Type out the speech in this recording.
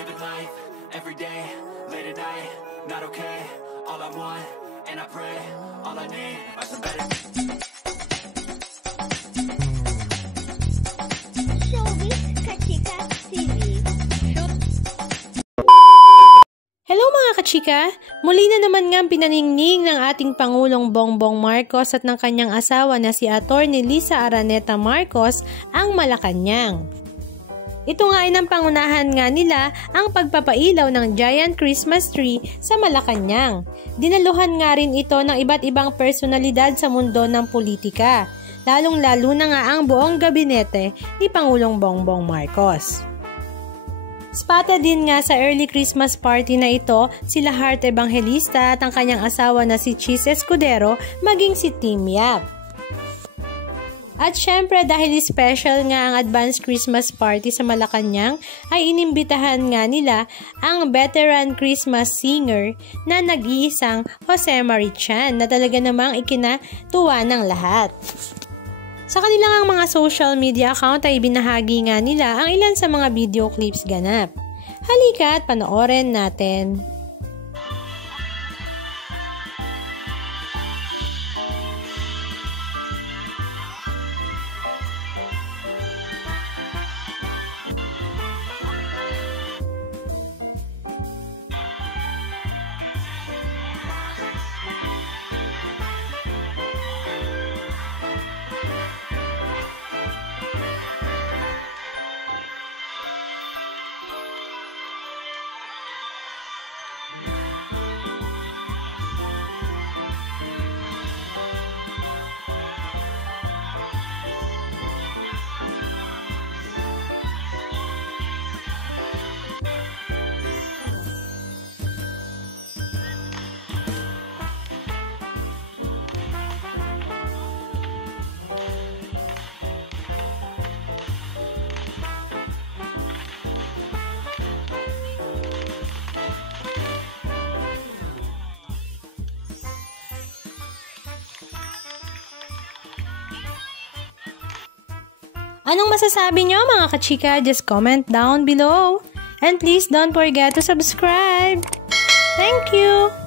living life, every day, late at night, not okay. All I want, and I pray, all I need are some better. Showbiz Kachika TV. Hello mga kachika! Muli na naman nga pinaningning ng ating Pangulong Bongbong Marcos at ng kanyang asawa na si Atty. Liza Araneta Marcos ang Malacanang. Ito nga ay nang pangunahan nga nila ang pagpapailaw ng giant Christmas tree sa Malacanang. Dinaluhan nga rin ito ng iba't ibang personalidad sa mundo ng politika, lalong-lalo na nga ang buong gabinete ni Pangulong Bongbong Marcos. Spotted din nga sa early Christmas party na ito sila Heart Evangelista at ang kanyang asawa na si Chis Escudero maging si Team Yap. At syempre dahil special nga ang advanced Christmas party sa Malacanang ay inimbitahan nga nila ang veteran Christmas singer na nag-iisang Jose Marichan na talaga namang ikinatuwa ng lahat. Sa kanilang mga social media account ay binahagi nga nila ang ilan sa mga video clips ganap. Halika at panoorin natin. Anong masasabi nyo mga kachika? Just comment down below. And please don't forget to subscribe. Thank you!